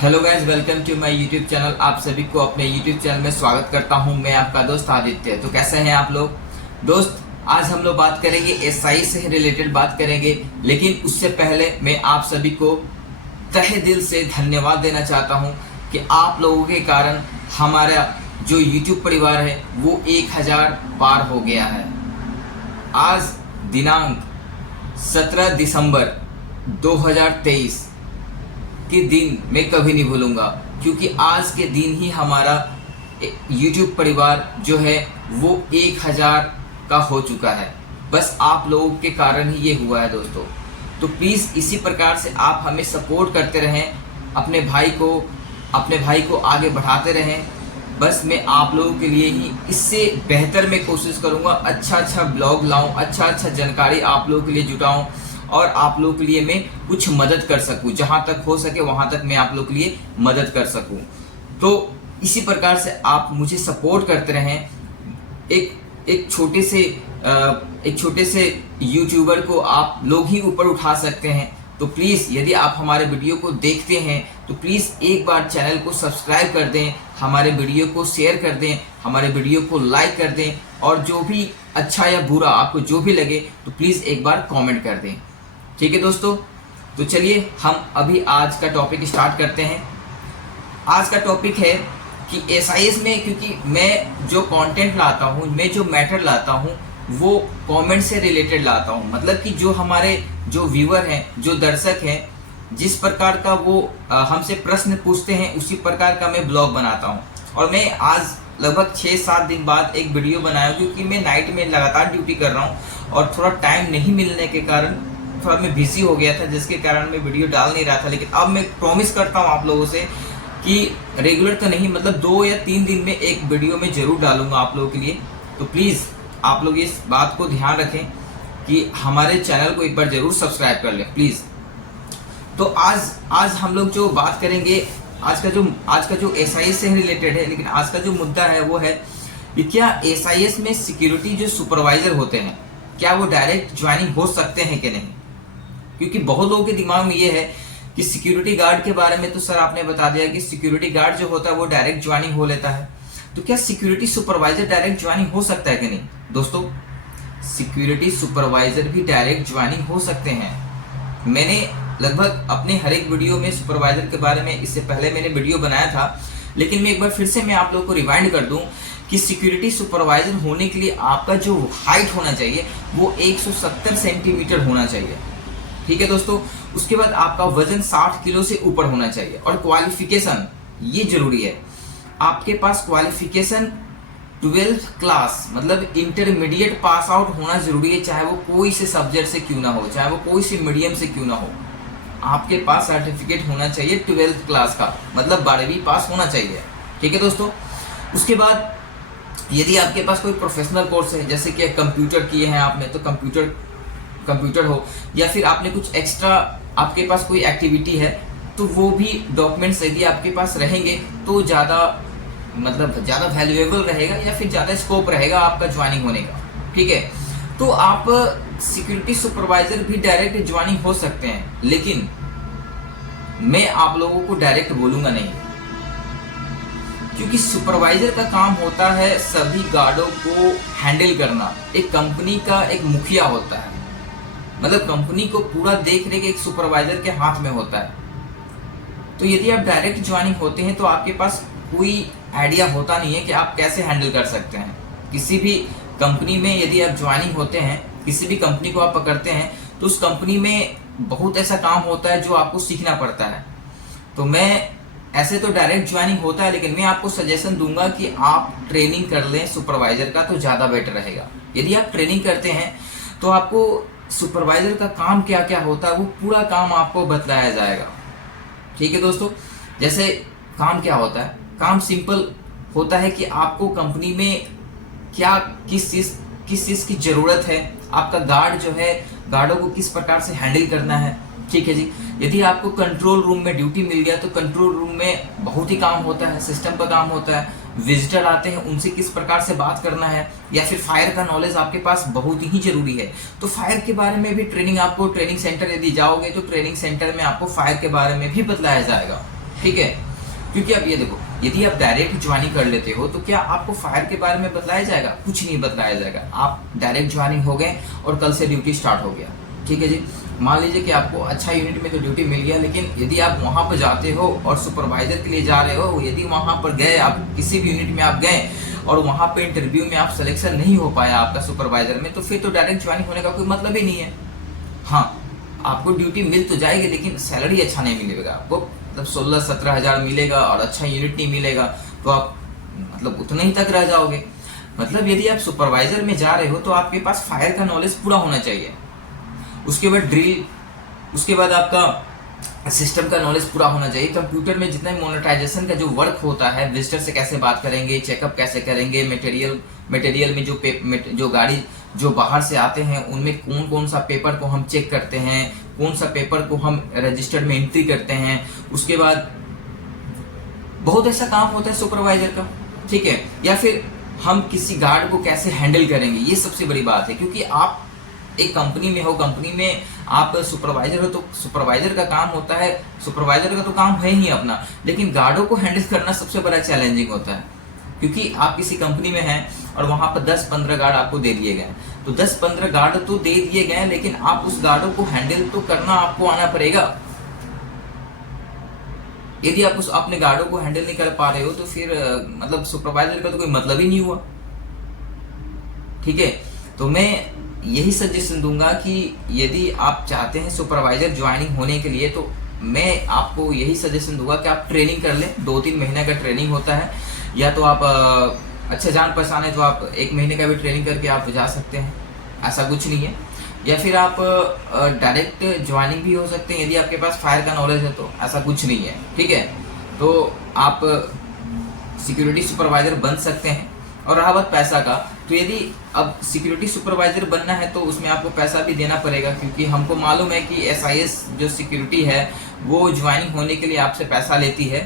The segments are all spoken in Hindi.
Hello guys, welcome to my YouTube channel. आप सभी को अपने यूट्यूब चैनल में स्वागत करता हूं। मैं आपका दोस्त आदित्य। तो कैसे हैं आप लोग दोस्त? आज हम लोग बात करेंगे एसआई से रिलेटेड बात करेंगे, लेकिन उससे पहले मैं आप सभी को तहे दिल से धन्यवाद देना चाहता हूं कि आप लोगों के कारण हमारा जो यूट्यूब परिवार है वो 1000 पार हो गया है। आज दिनांक 17 दिसंबर 2023 के दिन मैं कभी नहीं भूलूंगा, क्योंकि आज के दिन ही हमारा YouTube परिवार जो है वो 1000 का हो चुका है। बस आप लोगों के कारण ही ये हुआ है दोस्तों। तो प्लीज़ इसी प्रकार से आप हमें सपोर्ट करते रहें, अपने भाई को आगे बढ़ाते रहें। बस मैं आप लोगों के लिए ही इससे बेहतर मैं कोशिश करूँगा, अच्छा ब्लॉग लाऊं, अच्छा जानकारी आप लोगों के लिए जुटाऊं और आप लोगों के लिए मैं कुछ मदद कर सकूं। जहां तक हो सके वहां तक मैं आप लोगों के लिए मदद कर सकूं। तो इसी प्रकार से आप मुझे सपोर्ट करते रहें। एक छोटे से यूट्यूबर को आप लोग ही ऊपर उठा सकते हैं। तो प्लीज़ यदि आप हमारे वीडियो को देखते हैं तो प्लीज़ एक बार चैनल को सब्सक्राइब कर दें, हमारे वीडियो को शेयर कर दें, हमारे वीडियो को लाइक कर दें, और जो भी अच्छा या बुरा आपको जो भी लगे तो प्लीज़ एक बार कमेंट कर दें। ठीक है दोस्तों, तो चलिए हम अभी आज का टॉपिक स्टार्ट करते हैं। आज का टॉपिक है कि एसआईएस में, क्योंकि मैं जो कंटेंट लाता हूँ, मैं जो मैटर लाता हूँ वो कमेंट से रिलेटेड लाता हूँ। मतलब कि जो हमारे जो व्यूअर हैं, जो दर्शक हैं, जिस प्रकार का वो हमसे प्रश्न पूछते हैं उसी प्रकार का मैं ब्लॉग बनाता हूँ। और मैं आज लगभग 6-7 दिन बाद एक वीडियो बनाया, क्योंकि मैं नाइट में लगातार ड्यूटी कर रहा हूँ और थोड़ा टाइम नहीं मिलने के कारण थोड़ा मैं बिजी हो गया था, जिसके कारण मैं वीडियो डाल नहीं रहा था। लेकिन अब मैं प्रॉमिस करता हूँ आप लोगों से कि रेगुलर तो नहीं, मतलब 2 या 3 दिन में एक वीडियो में जरूर डालूंगा आप लोगों के लिए। तो प्लीज़ आप लोग इस बात को ध्यान रखें कि हमारे चैनल को एक बार जरूर सब्सक्राइब कर लें प्लीज़। तो आज हम लोग जो बात करेंगे, आज का जो एसआईएस से रिलेटेड है, लेकिन आज का जो मुद्दा है वो है कि क्या एसआईएस में सिक्योरिटी जो सुपरवाइजर होते हैं, क्या वो डायरेक्ट ज्वाइनिंग हो सकते हैं कि नहीं? क्योंकि बहुत लोगों के दिमाग में ये है कि सिक्योरिटी गार्ड के बारे में तो सर आपने बता दिया कि सिक्योरिटी गार्ड जो होता है वो डायरेक्ट ज्वाइनिंग हो लेता है। तो क्या सिक्योरिटी सुपरवाइजर डायरेक्ट ज्वाइनिंग हो सकता है कि नहीं? दोस्तों, सिक्योरिटी सुपरवाइजर भी डायरेक्ट ज्वाइनिंग हो सकते हैं। मैंने लगभग अपने हर एक वीडियो में सुपरवाइजर के बारे में इससे पहले मैंने वीडियो बनाया था, लेकिन मैं एक बार फिर से मैं आप लोगों को रिमाइंड कर दूं कि सिक्योरिटी सुपरवाइजर होने के लिए आपका जो हाइट होना चाहिए वो 170 सेंटीमीटर होना चाहिए। ठीक है दोस्तों, उसके बाद आपका वजन 60 किलो से ऊपर होना चाहिए, और क्वालिफिकेशन ये जरूरी है, आपके पास क्वालिफिकेशन 12th क्लास मतलब इंटरमीडिएट पास आउट होना जरूरी है। चाहे वो कोई से सब्जेक्ट से क्यों ना हो, चाहे वो कोई से मीडियम से क्यों ना हो, आपके पास सर्टिफिकेट होना चाहिए 12th क्लास का, मतलब 12वीं पास होना चाहिए। ठीक है दोस्तों, उसके बाद यदि आपके पास कोई प्रोफेशनल कोर्स है, जैसे कि कंप्यूटर किए हैं आपने, तो कंप्यूटर हो, या फिर आपने कुछ एक्स्ट्रा आपके पास कोई एक्टिविटी है, तो वो भी डॉक्यूमेंट्स यदि आपके पास रहेंगे तो ज़्यादा वैल्यूएबल रहेगा, या फिर ज़्यादा स्कोप रहेगा आपका ज्वाइनिंग होने का। ठीक है, तो आप सिक्योरिटी सुपरवाइजर भी डायरेक्ट ज्वाइनिंग हो सकते हैं, लेकिन मैं आप लोगों को डायरेक्ट बोलूँगा नहीं, क्योंकि सुपरवाइजर का काम होता है सभी गार्डों को हैंडल करना। एक कंपनी का एक मुखिया होता है, मतलब कंपनी को पूरा देख रेख एक सुपरवाइजर के हाथ में होता है। तो यदि आप डायरेक्ट ज्वाइनिंग होते हैं तो आपके पास कोई आइडिया होता नहीं है कि आप कैसे हैंडल कर सकते हैं। किसी भी कंपनी में यदि आप ज्वाइनिंग होते हैं, किसी भी कंपनी को आप पकड़ते हैं, तो उस कंपनी में बहुत ऐसा काम होता है जो आपको सीखना पड़ता है। तो मैं ऐसे तो डायरेक्ट ज्वाइनिंग होता है, लेकिन मैं आपको सजेशन दूंगा कि आप ट्रेनिंग कर लें सुपरवाइजर का, तो ज़्यादा बेटर रहेगा। यदि आप ट्रेनिंग करते हैं तो आपको सुपरवाइजर का काम क्या क्या होता है वो पूरा काम आपको बताया जाएगा। ठीक है दोस्तों, जैसे काम क्या होता है, काम सिंपल होता है कि आपको कंपनी में क्या किस चीज़ की ज़रूरत है, आपका गार्ड जो है, गार्डों को किस प्रकार से हैंडल करना है। ठीक है जी, यदि आपको कंट्रोल रूम में ड्यूटी मिल गया तो कंट्रोल रूम में बहुत ही काम होता है, सिस्टम का काम होता है, विजिटर आते हैं उनसे किस प्रकार से बात करना है, या फिर फायर का नॉलेज आपके पास बहुत ही जरूरी है। तो फायर के बारे में भी ट्रेनिंग, आपको ट्रेनिंग सेंटर यदि जाओगे तो ट्रेनिंग सेंटर में आपको फायर के बारे में भी बतलाया जाएगा। ठीक है, क्योंकि अब ये देखो, यदि आप डायरेक्ट ज्वाइनिंग कर लेते हो तो क्या आपको फायर के बारे में बताया जाएगा? कुछ नहीं बताया जाएगा। आप डायरेक्ट ज्वाइनिंग हो गए और कल से ड्यूटी स्टार्ट हो गया, ठीक है जी। मान लीजिए कि आपको अच्छा यूनिट में तो ड्यूटी मिल गया, लेकिन यदि आप वहां पर जाते हो और सुपरवाइजर के लिए जा रहे हो, यदि वहां पर गए, आप किसी भी यूनिट में आप गए और वहां पर इंटरव्यू में आप सिलेक्शन नहीं हो पाया आपका सुपरवाइजर में, तो फिर तो डायरेक्ट ज्वाइनिंग होने का कोई मतलब ही नहीं है। हाँ, आपको ड्यूटी मिल तो जाएगी, लेकिन सैलरी अच्छा नहीं मिलेगा आपको, मतलब 16-17 हज़ार मिलेगा और अच्छा यूनिट नहीं मिलेगा, तो आप मतलब उतना ही तक रह जाओगे। मतलब यदि आप सुपरवाइजर में जा रहे हो तो आपके पास फायर का नॉलेज पूरा होना चाहिए, उसके बाद ड्रिल, उसके बाद आपका सिस्टम का नॉलेज पूरा होना चाहिए। कंप्यूटर में जितना मोनेटाइजेशन का जो वर्क होता है, विजिटर से कैसे बात करेंगे, चेकअप कैसे करेंगे, मटेरियल में जो गाड़ी जो बाहर से आते हैं उनमें कौन कौन सा पेपर को हम चेक करते हैं, कौन सा पेपर को हम रजिस्टर्ड में एंट्री करते हैं, उसके बाद बहुत ऐसा काम होता है सुपरवाइजर का, ठीक है। या फिर हम किसी गार्ड को कैसे हैंडल करेंगे, ये सबसे बड़ी बात है। क्योंकि आप एक कंपनी में हो, कंपनी में आप सुपरवाइजर हो, तो सुपरवाइजर का काम होता है, सुपरवाइजर का तो काम है ही अपना, लेकिन गार्डों को हैंडल करना सबसे बड़ा चैलेंजिंग होता है। क्योंकि आप किसी कंपनी में हैं और वहां पर 10-15 गार्ड आपको दे दिए गए, तो 10-15 गार्ड तो दे दिए गए, लेकिन आप उस गार्डों को हैंडल तो करना आपको आना पड़ेगा। यदि आप उस अपने गार्डों को हैंडल नहीं कर पा रहे हो तो फिर मतलब सुपरवाइजर का तो कोई मतलब ही नहीं हुआ, ठीक है। तो मैं यही सजेशन दूंगा कि यदि आप चाहते हैं सुपरवाइजर ज्वाइनिंग होने के लिए, तो मैं आपको यही सजेशन दूंगा कि आप ट्रेनिंग कर लें। 2-3 महीने का ट्रेनिंग होता है, या तो आप अच्छा जान पहचान है तो आप 1 महीने का भी ट्रेनिंग करके आप जा सकते हैं, ऐसा कुछ नहीं है। या फिर आप डायरेक्ट ज्वाइनिंग भी हो सकते हैं यदि आपके पास फायर का नॉलेज है, तो ऐसा कुछ नहीं है, ठीक है। तो आप सिक्योरिटी सुपरवाइजर बन सकते हैं। और रहा बात पैसा का, तो यदि अब सिक्योरिटी सुपरवाइजर बनना है तो उसमें आपको पैसा भी देना पड़ेगा, क्योंकि हमको मालूम है कि SIS जो सिक्योरिटी है वो ज्वाइनिंग होने के लिए आपसे पैसा लेती है।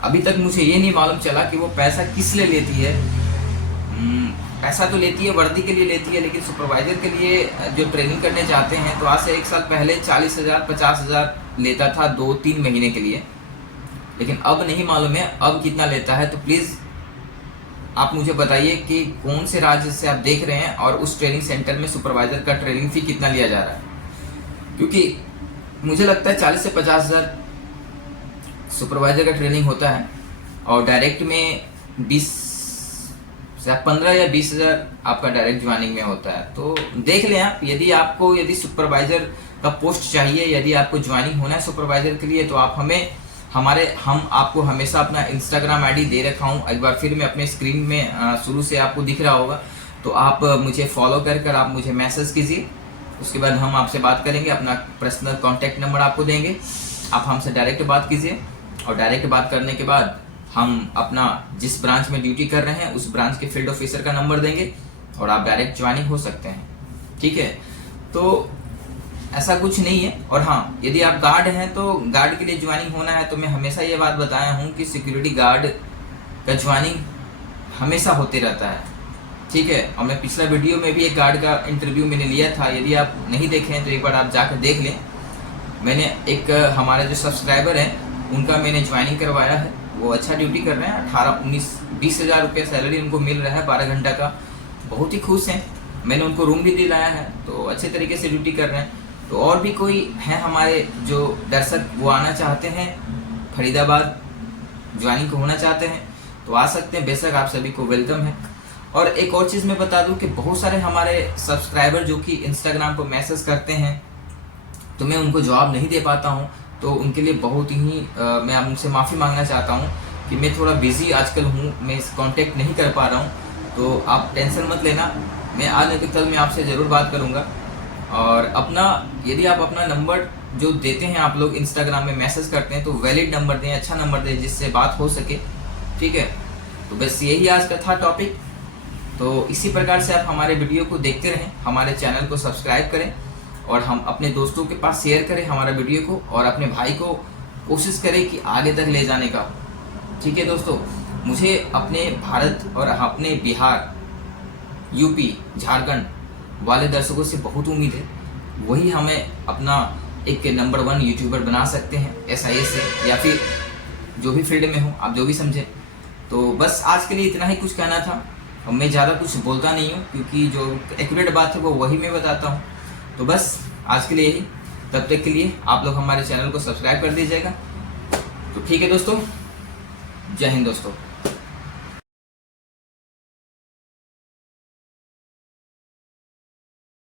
अभी तक मुझे ये नहीं मालूम चला कि वो पैसा किस लिए लेती है। पैसा तो लेती है, वर्दी के लिए लेती है, लेकिन सुपरवाइजर के लिए जो ट्रेनिंग करने जाते हैं तो आज से 1 साल पहले 40,000 50,000 लेता था 2-3 महीने के लिए, लेकिन अब नहीं मालूम है अब कितना लेता है। तो प्लीज़ आप मुझे बताइए कि कौन से राज्य से आप देख रहे हैं और उस ट्रेनिंग सेंटर में सुपरवाइजर का ट्रेनिंग फी कितना लिया जा रहा है, क्योंकि मुझे लगता है 40 से 50,000 सुपरवाइजर का ट्रेनिंग होता है और डायरेक्ट में 15 या 20,000 आपका डायरेक्ट ज्वाइनिंग में होता है। तो देख लें आप, यदि सुपरवाइजर का पोस्ट चाहिए, यदि आपको ज्वाइनिंग होना है सुपरवाइजर के लिए, तो आप हम आपको हमेशा अपना इंस्टाग्राम ID दे रखा हूँ, एक बार फिर मैं अपने स्क्रीन में शुरू से आपको दिख रहा होगा, तो आप मुझे फॉलो कर आप मुझे मैसेज कीजिए। उसके बाद हम आपसे बात करेंगे, अपना पर्सनल कॉन्टैक्ट नंबर आपको देंगे, आप हमसे डायरेक्ट बात कीजिए। और डायरेक्ट बात करने के बाद हम अपना जिस ब्रांच में ड्यूटी कर रहे हैं उस ब्रांच के फील्ड ऑफिसर का नंबर देंगे और आप डायरेक्ट ज्वाइनिंग हो सकते हैं, ठीक है। तो ऐसा कुछ नहीं है। और हाँ, यदि आप गार्ड हैं तो गार्ड के लिए ज्वाइनिंग होना है, तो मैं हमेशा ये बात बताया हूँ कि सिक्योरिटी गार्ड का ज्वाइनिंग हमेशा होते रहता है, ठीक है। और मैं पिछला वीडियो में भी एक गार्ड का इंटरव्यू मैंने लिया था, यदि आप नहीं देखे हैं तो एक बार आप जाकर देख लें। मैंने एक हमारे जो सब्सक्राइबर हैं उनका मैंने ज्वाइनिंग करवाया है, वो अच्छा ड्यूटी कर रहे हैं, 18-19-20 हज़ार रुपये सैलरी उनको मिल रहा है 12 घंटा का, बहुत ही खुश हैं। मैंने उनको रूम भी दिलाया है, तो अच्छे तरीके से ड्यूटी कर रहे हैं। तो और भी कोई हैं हमारे जो दर्शक वो आना चाहते हैं फरीदाबाद, ज्वाइनिंग को होना चाहते हैं, तो आ सकते हैं, बेशक आप सभी को वेलकम है। और एक और चीज़ मैं बता दूं कि बहुत सारे हमारे सब्सक्राइबर जो कि इंस्टाग्राम पर मैसेज करते हैं तो मैं उनको जवाब नहीं दे पाता हूं, तो उनके लिए बहुत ही मैं उनसे माफ़ी मांगना चाहता हूं कि मैं थोड़ा बिजी आजकल हूं, मैं कांटेक्ट नहीं कर पा रहा हूं। तो आप टेंशन मत लेना, मैं आज नहीं तो कल मैं आपसे ज़रूर बात करूंगा। और यदि आप अपना नंबर जो देते हैं, आप लोग इंस्टाग्राम में मैसेज करते हैं, तो वैलिड नंबर दें, अच्छा नंबर दें जिससे बात हो सके, ठीक है। तो बस यही आज का था टॉपिक। तो इसी प्रकार से आप हमारे वीडियो को देखते रहें, हमारे चैनल को सब्सक्राइब करें और हम अपने दोस्तों के पास शेयर करें हमारा वीडियो को, और अपने भाई को कोशिश करें कि आगे तक ले जाने का, ठीक है दोस्तों। मुझे अपने भारत और अपने बिहार, यूपी, झारखंड वाले दर्शकों से बहुत उम्मीद है, वही हमें अपना एक नंबर 1 यूट्यूबर बना सकते हैं SIS से, या फिर जो भी फील्ड में हो, आप जो भी समझे। तो बस आज के लिए इतना ही कुछ कहना था। अब मैं ज़्यादा कुछ बोलता नहीं हूँ, क्योंकि जो एक्यूरेट बात है वो वही मैं बताता हूँ। तो बस आज के लिए यही। तब तक के लिए आप लोग हमारे चैनल को सब्सक्राइब कर दीजिएगा। तो ठीक है दोस्तों, जय हिंद दोस्तों।